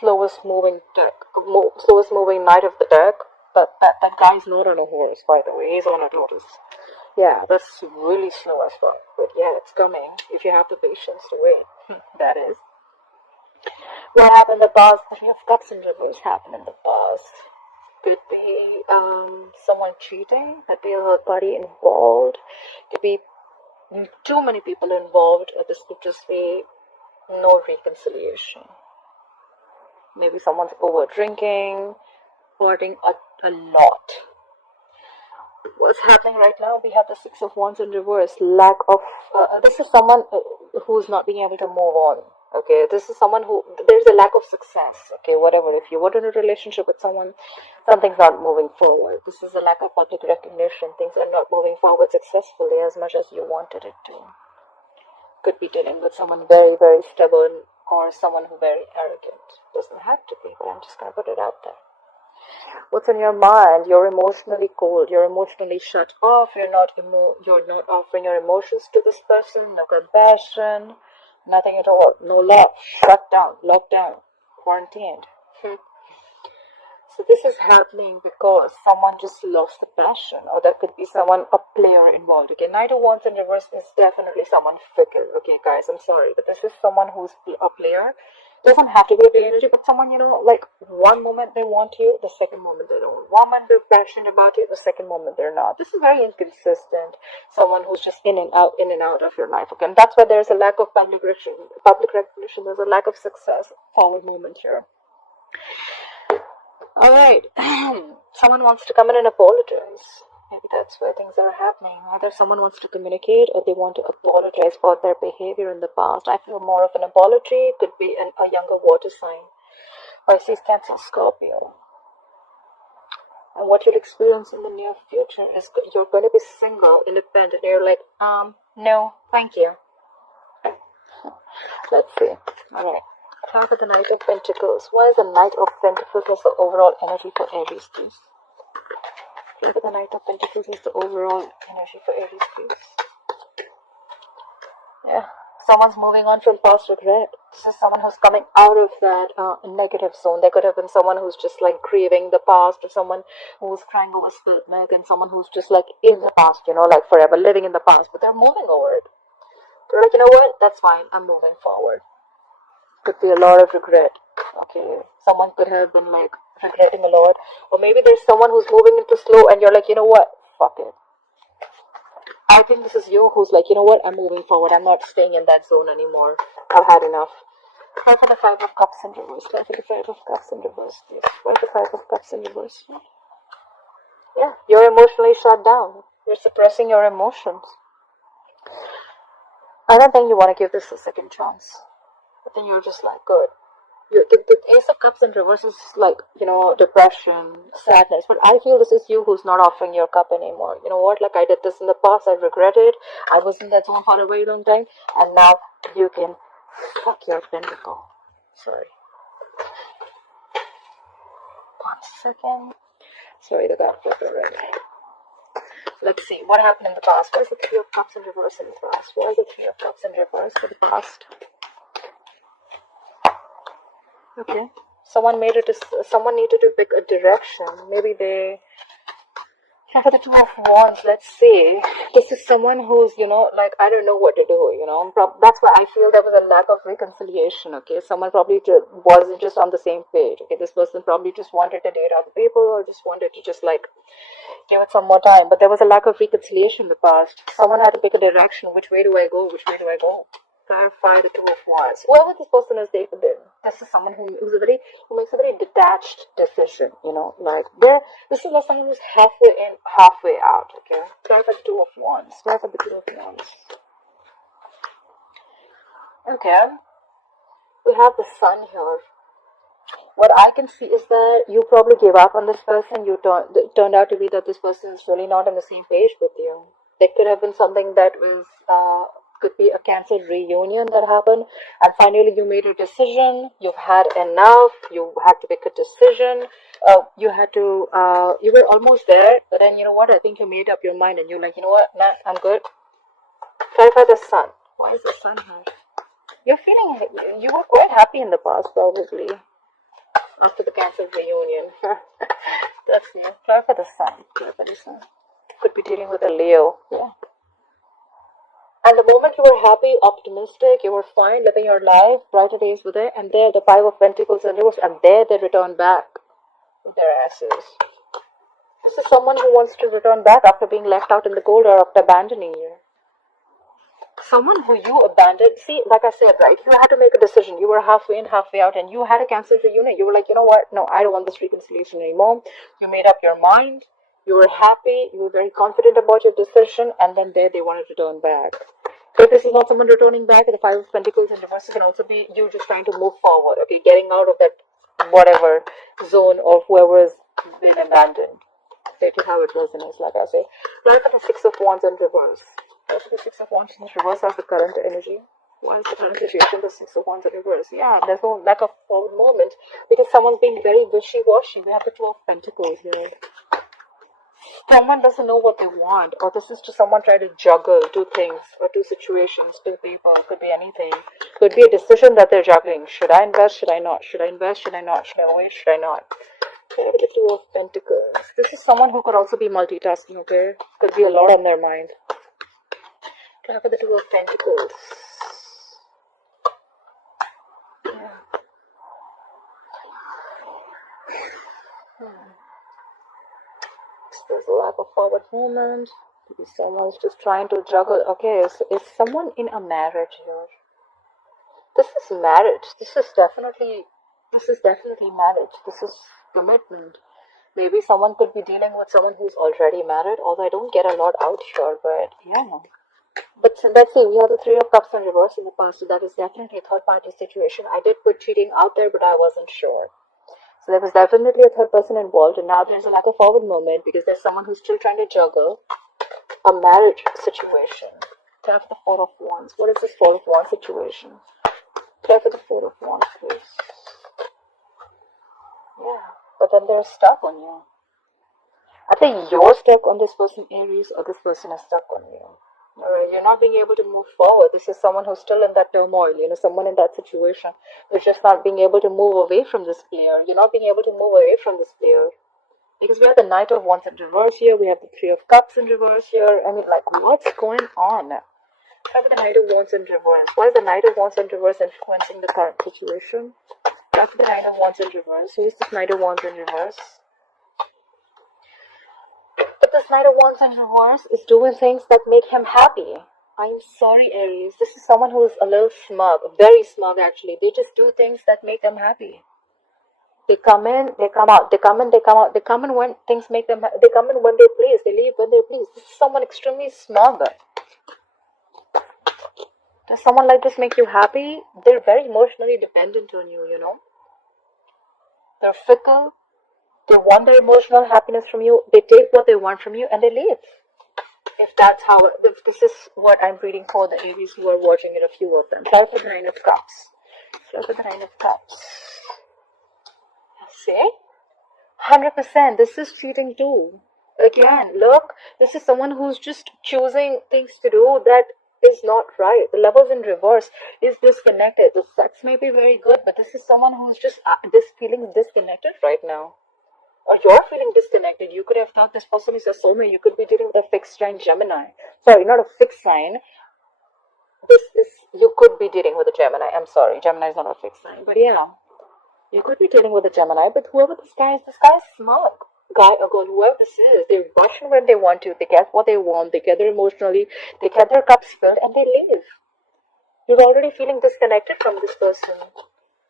slowest moving knight of the deck. But that guy is not on a horse, by the way. He's on a tortoise. Yeah, that's really slow as well. But yeah, it's coming. If you have the patience to wait, that is. What happened in the past? The Three of Cups in reverse happened in the past. Could be someone cheating. Could be a third party involved. Could be too many people involved. Or this could just be no reconciliation. Maybe someone's over drinking, partying a lot. What's happening right now? We have the Six of Wands in reverse. Lack of this is someone who's not being able to move on. Okay, this is someone who there's a lack of success. Okay, whatever. If you were in a relationship with someone, something's not moving forward. This is a lack of public recognition. Things are not moving forward successfully as much as you wanted it to. Could be dealing with someone very, very stubborn or someone who very arrogant. Doesn't have to be, but I'm just gonna put it out there. What's in your mind? You're emotionally cold. You're emotionally shut off. You're not offering your emotions to this person. No compassion. Nothing at all. No love. Shut down. Locked down. Quarantined. So this is happening because someone just lost the passion, or there could be someone, a player involved. Okay, Knight of Wands in reverse is definitely someone fickle. Okay, guys, I'm sorry, but this is someone who's a player. Doesn't have to be a player energy, but someone, like one moment they want you, the second moment they don't. One moment they're passionate about you, the second moment they're not. This is very inconsistent. Someone who's just in and out of your life. Okay, and that's why there's a lack of public recognition. There's a lack of success. Forward movement here. Alright, someone wants to come in and apologize. Maybe that's where things are happening. Either someone wants to communicate or they want to apologize for their behavior in the past. I feel more of an apology. Could be a younger water sign. Pisces, Cancer, Scorpio. And what you'll experience in the near future is you're going to be single, independent. You're like, no, thank you. Let's see. Alright. Clarify the Knight of Pentacles. What is the Knight of Pentacles as the overall energy for Aries, please? Clarify the Knight of Pentacles is the overall energy for Aries, please. Yeah, someone's moving on from past regret. This is someone who's coming out of that negative zone. There could have been someone who's just like grieving the past, or someone who's crying over spilled milk, and someone who's just like in the past, like forever living in the past, but they're moving over it. They're like, you know what, that's fine, I'm moving forward. Could be a lot of regret. Okay, someone could have been like regretting a lot, or maybe there's someone who's moving into slow and you're like, you know what, fuck it. I think this is you who's like, you know what, I'm moving forward, I'm not staying in that zone anymore, I've had enough. Try for the Five of Cups in reverse. Try for the Five of Cups in reverse, please. Try for the Five of Cups in reverse. Yeah, you're emotionally shut down. You're suppressing your emotions. I don't think you want to give this a second chance. But then you're just like, good. The Ace of Cups in reverse is like, depression, sadness. But I feel this is you who's not offering your cup anymore. You know what? Like, I did this in the past. I regret it. I was in that zone for a very long time. And now you can fuck your pentacle. Sorry. 1 second. Sorry, the card flipped already. Let's see. What happened in the past? What is the Three of Cups in reverse in the past? What is the Three of Cups in reverse in the past? Okay. Someone needed to pick a direction. Maybe they have the Two of Wands. Let's see. This is someone who's, like, I don't know what to do, That's why I feel there was a lack of reconciliation, okay? Someone probably wasn't just on the same page, okay? This person probably just wanted to date other people or just wanted to just, like, give it some more time. But there was a lack of reconciliation in the past. Someone had to pick a direction. Which way do I go? Which way do I go? Clarify the Two of Wands. Whoever this person is dating, this is someone who makes a very detached decision, like this is not someone who's halfway in, halfway out, okay? Clarify the Two of Wands. Clarify the Two of Wands. Okay. We have the Sun here. What I can see is that you probably gave up on this person. It turned out to be that this person is really not on the same page with you. There could have been something that was could be a cancelled reunion that happened, and finally you made a decision. You've had enough. You had to make a decision. You were almost there, but then you know what? I think you made up your mind, and you're like, you know what? Nah, I'm good. Clarify the Sun. Why is the Sun here? You were quite happy in the past, probably. after the Cancer reunion. That's you. Try for the Sun. Try for the Sun. Could be dealing with a Leo. Yeah. And the moment you were happy, optimistic, you were fine, living your life, brighter days were there, and there the Five of Pentacles in reverse, and there they return back with their asses. This is someone who wants to return back after being left out in the cold or after abandoning you. Someone who you abandoned. See, like I said, right, you had to make a decision. You were halfway in, halfway out, and you had a Cancer reunion. You were like, you know what? No, I don't want this reconciliation anymore. You made up your mind. You were happy. You were very confident about your decision, and then there they wanted to turn back. So if this is not someone returning back, the Five of Pentacles in reverse, it can also be you just trying to move forward. Okay, getting out of that whatever zone of whoever's been abandoned. Let me how it resonates, like I say. Like at the Six of Wands in reverse. The Six of Wands in reverse as the current energy. Why is the current situation the Six of Wands in reverse? Yeah, there's no lack of forward moment because someone's being very wishy-washy. We have the Two of Pentacles here. Someone doesn't know what they want, or this is just someone trying to juggle two things, or two situations, two people. Could be anything. Could be a decision that they're juggling. Should I invest? Should I not? Should I invest? Should I not? Should I wait? Should I not? Okay, the Two of Pentacles. This is someone who could also be multitasking, okay? Could be a lot on their mind. Okay, for the Two of Pentacles. Yeah. There's a lack of forward movement. Maybe someone's just trying to juggle. Okay, so is someone in a marriage here? This is marriage. This is definitely marriage. This is commitment. Maybe someone could be dealing with someone who's already married, although I don't get a lot out here, but yeah. But let's see, we have the Three of Cups in reverse in the past, so that is definitely a third party situation. I did put cheating out there, but I wasn't sure. So there was definitely a third person involved, and now there's a lack of forward movement because there's someone who's still trying to juggle a marriage situation. Tap the Four of Wands. What is this Four of Wands situation? Tap the Four of Wands, please. Yeah, but then they're stuck on you. I think you're stuck on this person, Aries, or this person is stuck on you. Alright, you're not being able to move forward. This is someone who's still in that turmoil, someone in that situation who's just not being able to move away from this player. You're not being able to move away from this player. Because we have the Knight of Wands in reverse here, we have the Three of Cups in reverse here. I mean, like, what's going on? How about the Knight of Wands in reverse? Why is the Knight of Wands in reverse influencing the current situation? After the Knight of Wands in reverse, who is this Knight of Wands in reverse? But this Knight of Wands in reverse is doing things that make him happy. I'm sorry, Aries. This is someone who is a little smug, very smug actually. They just do things that make them happy. They come in, they come out. They come in, they come out. They come in when things make them. They come in when they please. They leave when they please. This is someone extremely smug. Does someone like this make you happy? They're very emotionally dependent on you. They're fickle. They want their emotional happiness from you. They take what they want from you and they leave. If this is what I'm reading for the Aries who are watching it, a few of them. Try for the Nine of Cups. Try for the Nine of Cups. See? 100%. This is cheating too. Again, look, this is someone who's just choosing things to do that is not right. The levels in reverse is disconnected. The sex may be very good, but this is someone who's just feeling disconnected right now. Or you're feeling disconnected. You could have thought this person is a soulmate. You could be dealing with a fixed sign Gemini. Sorry, not a fixed sign. You could be dealing with a Gemini. I'm sorry, Gemini is not a fixed sign. But yeah, you could be dealing with a Gemini. But whoever this guy is smart. Guy or girl, whoever this is, they rush when they want to. They get what they want. They gather emotionally. They get their cups filled and they leave. You're already feeling disconnected from this person.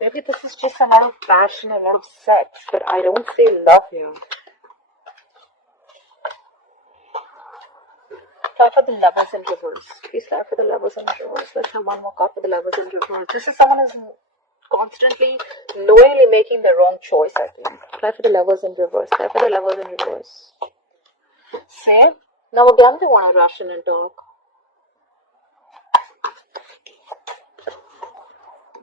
Maybe this is just a lot of passion, a lot of sex, but I don't see love here. Try for the Lovers in reverse. Please try for the Lovers in reverse. Let's have one more card for the Lovers in reverse. This is someone who's constantly, knowingly making the wrong choice, I think. Try for the Lovers in reverse. Try for the Lovers in reverse. See? Now again they want to rush in and talk.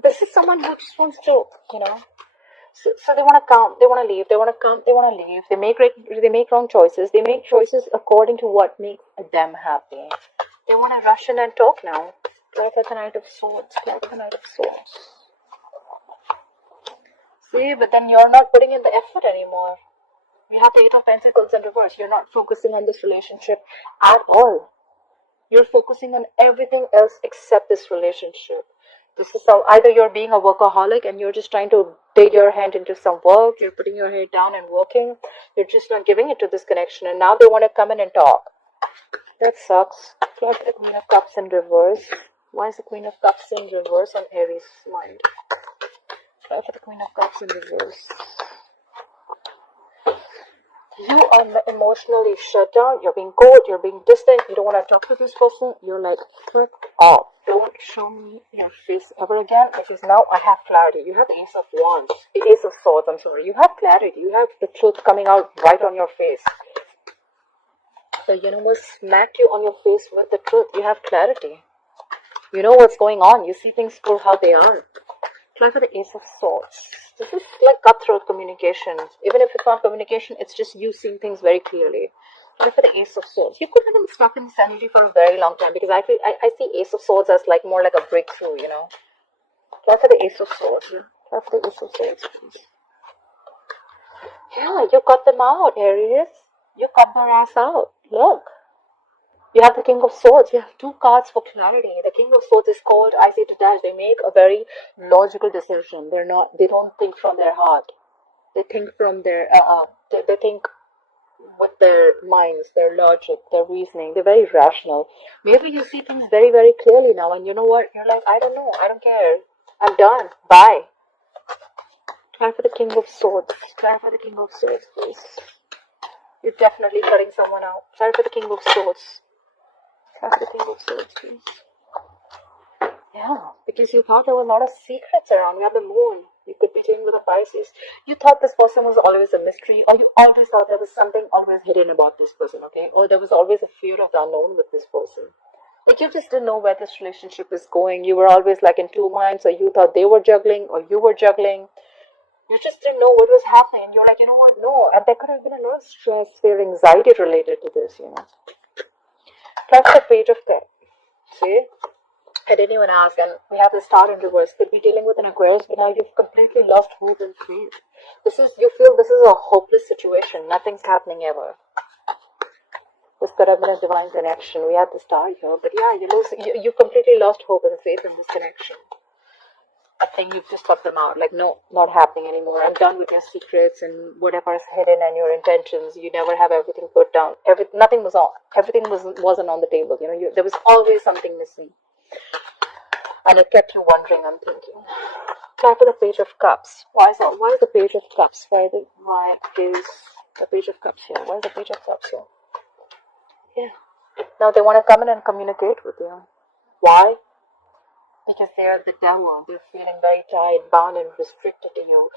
This is someone who just wants to, So they want to come, they want to leave, they want to come, they want to leave. They make wrong choices. They make choices according to what makes them happy. They want to rush in and talk now. Try for the Knight of Swords. Try for the Knight of Swords. See, but then you're not putting in the effort anymore. You have the Eight of Pentacles in reverse. You're not focusing on this relationship at all. You're focusing on everything else except this relationship. This is either you're being a workaholic and you're just trying to dig your hand into some work, you're putting your head down and working, you're just not giving it to this connection, and now they want to come in and talk. That sucks. Plus the Queen of Cups in reverse. Why is the Queen of Cups in reverse on Aries' mind? Try for the Queen of Cups in reverse. You are emotionally shut down, you're being cold, you're being distant, you don't want to talk to this person, you're like, frick off. Don't show me your face ever again, because now I have clarity. You have the Ace of Wands, the Ace of Swords, I'm sorry. You have clarity, you have the truth coming out right on your face. The universe smacked you on your face with the truth. You have clarity. You know what's going on, you see things for how they are. Try for the Ace of Swords. This is like cutthroat communication. Even if it's not communication, it's just you seeing things very clearly. Try for the Ace of Swords. You could have been stuck in this energy for a very long time, because I see Ace of Swords as like more like a breakthrough, you know. Try for the Ace of Swords. Try for the Ace of Swords, please. Yeah, you cut them out, Aries. You cut their ass out. Look. You have the King of Swords. You have two cards for clarity. The King of Swords is called, I say to Dash, they make a very logical decision. They don't think from their heart. They think from their, they think with their minds, their logic, their reasoning. They're very rational. Maybe you see things very, very clearly now, and you know what? You're like, I don't know. I don't care. I'm done. Bye. Try for the King of Swords. Try for the King of Swords, please. You're definitely cutting someone out. Try for the King of Swords. Try for the King of Swords, please. Yeah, because you thought there were a lot of secrets around. You have the moon. You could be dealing with a Pisces. You thought this person was always a mystery, or you always thought there was something always hidden about this person, okay? Or there was always a fear of the unknown with this person. Like, you just didn't know where this relationship is going. You were always like in two minds, or you thought they were juggling, or you were juggling. You just didn't know what was happening. You're like, you know what? No, and there could have been a lot of stress, fear, anxiety related to this, you know. Plus the Page of Cups. See? I didn't even ask, and we have the Star in reverse. Could be dealing with an Aquarius, but now you've completely lost hope and faith. You feel this is a hopeless situation. Nothing's happening ever. This could have been a divine connection. We had the Star here, but yeah, you completely lost hope and faith in this connection. I think you've just cut them out. Like, no, not happening anymore. I'm done with your secrets and whatever is hidden and your intentions. You never have everything put down. Nothing was on. Everything wasn't on the table. You know, there was always something missing. And it kept you wondering, I'm thinking. Try for the Page of Cups. Why is the Page of Cups? Why is the Page of Cups here? Why is the Page of Cups here? Yeah. Now they want to come in and communicate with you. Why? Because they're the devil. They're feeling very tied, bound, and restricted to you.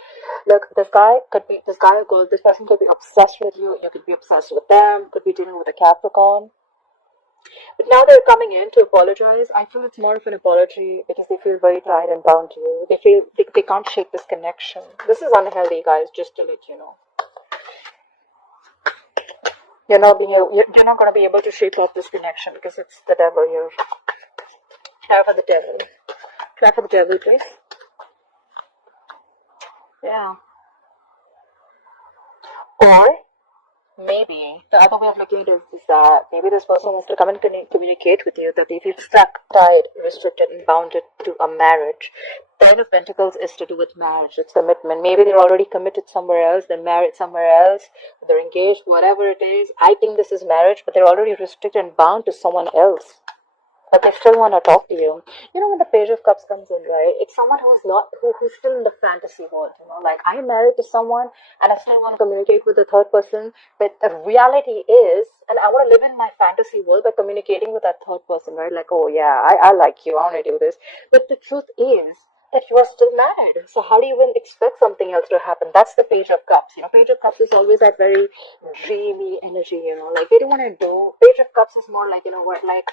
Look, this guy or girl, this person could be obsessed with you. You could be obsessed with them. Could be dealing with a Capricorn. But now they're coming in to apologize. I feel it's more of an apology because they feel very tied and bound to you. They feel they can't shake this connection. This is unhealthy, guys, just to let you know. You're not going to be able to shake off this connection because it's the devil here. Try for the devil. Try for the devil, please. Yeah. Or maybe the other way of looking at it is that maybe this person wants to come and communicate with you that they feel stuck, tied, restricted, and bounded to a marriage. Nine of Pentacles is to do with marriage. It's commitment. Maybe they're already committed somewhere else. They're married somewhere else. They're engaged, whatever it is. I think this is marriage, but they're already restricted and bound to someone else. But they still want to talk to you. You know, when the Page of Cups comes in, right? It's someone who's still in the fantasy world. You know, like, I'm married to someone and I still want to communicate with the third person. But the reality is, and I want to live in my fantasy world by communicating with that third person, right? Like, oh yeah, I like you. I want to do this. But the truth is that you are still married. So how do you even expect something else to happen? That's the Page of Cups. You know, Page of Cups is always that very dreamy energy. You know, like, they don't want to do. Page of Cups is more like, you know what, like,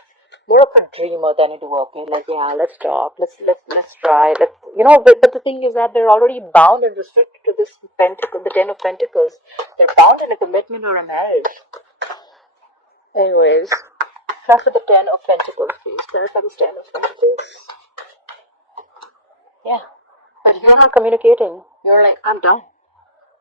more of a dreamer than a doer. Okay, like, yeah, let's talk, let's try, but the thing is that they're already bound and restricted to this pentacle, the Ten of Pentacles. They're bound in a commitment or a marriage. Anyways, try for the Ten of Pentacles, please. Try for the Ten of Pentacles. Yeah. But you're not communicating. You're like, I'm done.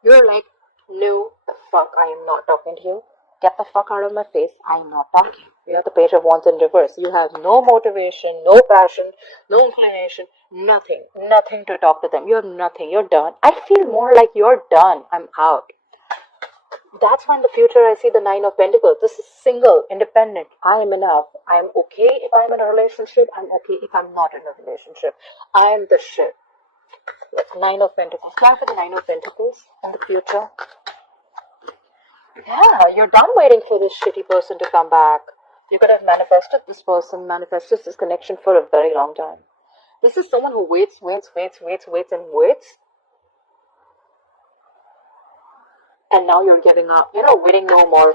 You're like, no, the fuck, I am not talking to you. Get the fuck out of my face. I'm not talking. You have the Page of Wands in reverse. You have no motivation, no passion, no inclination, nothing. Nothing to talk to them. You have nothing. You're done. I feel more like you're done. I'm out. That's why in the future I see the Nine of Pentacles. This is single, independent. I am enough. I am okay if I'm in a relationship. I'm okay if I'm not in a relationship. I am the shit. Nine of Pentacles. Why for the Nine of Pentacles in the future? Yeah, you're done waiting for this shitty person to come back. You could have manifested this person, manifested this connection for a very long time. This is someone who waits and waits. And now you're giving up. You're not waiting no more.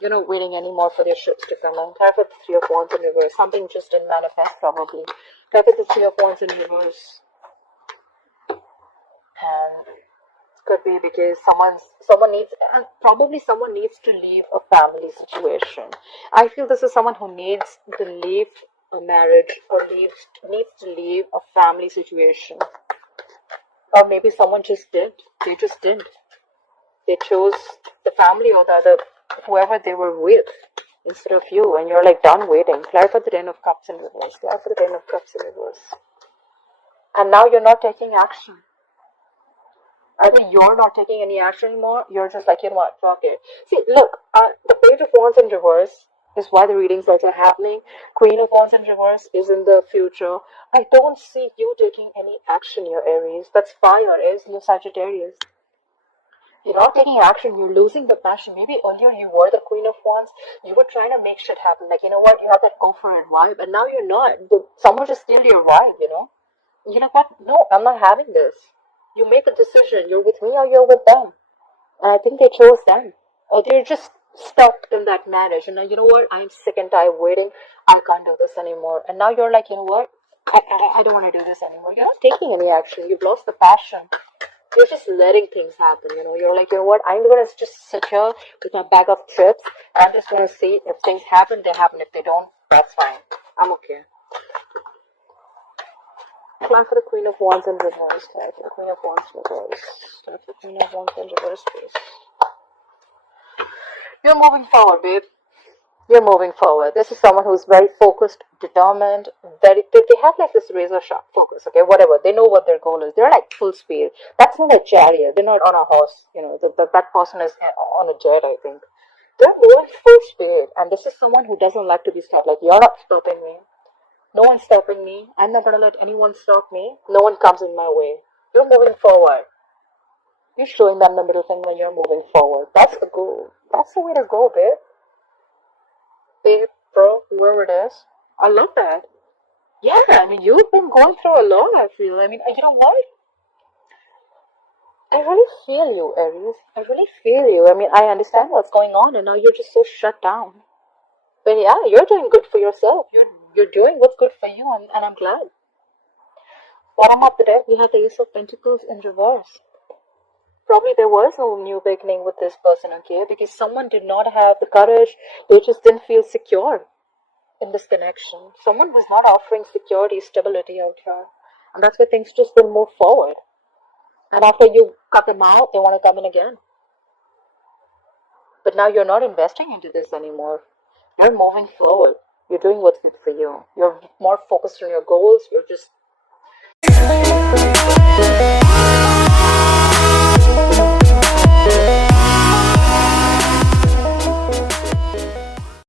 You're not waiting anymore for their ships to come in. Careful with the Three of Wands in reverse. Something just didn't manifest probably. Careful with the Three of Wands in reverse. And could be because someone needs, and probably someone needs to leave a family situation. I feel this is someone who needs to leave a marriage or needs to leave a family situation. Or maybe someone just did. They just didn't. They chose the family or the other, whoever they were with, instead of you, and you're like done waiting. Clarify the Ten of Cups in reverse. Clarify the Ten of Cups in reverse. And now you're not taking action. Either you're not taking any action anymore, you're just like, you know what, fuck it. See, look, the Page of Wands in reverse is why the readings also happening. Queen of Wands in reverse is in the future. I don't see you taking any action, your Aries. That's fire, is your Sagittarius. You're not taking action, you're losing the passion. Maybe earlier you were the Queen of Wands, you were trying to make shit happen. Like, you know what, you have that go for it vibe, and now you're not. Someone just steal your vibe, you know? You know what, no, I'm not having this. You make a decision, you're with me or you're with them. And I think they chose them. Or they're just stuck in that marriage. And now, you know what, I'm sick and tired of waiting. I can't do this anymore. And now you're like, you know what, I don't want to do this anymore. You're not taking any action. You've lost the passion. You're just letting things happen, you know. You're like, you know what, I'm going to just sit here with my bag of chips. And I'm just going to see if things happen, they happen. If they don't, that's fine. I'm okay. Apply for the Queen of Wands in reverse. Apply for the Queen of Wands in reverse. Apply for the Queen of Wands in reverse, please. You're moving forward, babe. You're moving forward. This is someone who's very focused, determined, they have like this razor sharp focus, okay, whatever. They know what their goal is. They're like full speed. That's not a chariot. They're not on a horse, you know. That person is on a jet, I think. They're moving full speed. And this is someone who doesn't like to be stopped. Like, you're not stopping me. No one's stopping me. I'm not going to let anyone stop me. No one comes in my way. You're moving forward. You're showing them the middle finger when you're moving forward. That's the goal. That's the way to go, babe. Babe, bro, whoever it is. I love that. Yeah, I mean, you've been going through a lot, I feel. I mean, you know what? I really feel you, Aries. I really feel you. I mean, I understand what's going on, and now you're just so shut down. But yeah, you're doing good for yourself. You're doing what's good for you, and I'm glad. Bottom of the deck, we have the Ace of Pentacles in reverse. Probably there was no new beginning with this person, okay? Because someone did not have the courage. They just didn't feel secure in this connection. Someone was not offering security, stability out here. And that's why things just didn't move forward. And after you cut them out, they want to come in again. But now you're not investing into this anymore. You're moving forward. You're doing what's good for you. You're more focused on your goals. You're just